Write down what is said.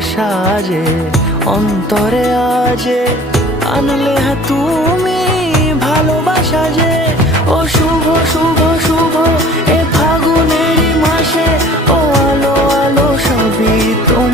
সাজে অন্তরে আজে আনলে হ্যাঁ তুমি ভালোবাসা যে। ও শুভ শুভ শুভ এ ফাগুনেরই মাসে, ও আলো আলো সবই তোমার।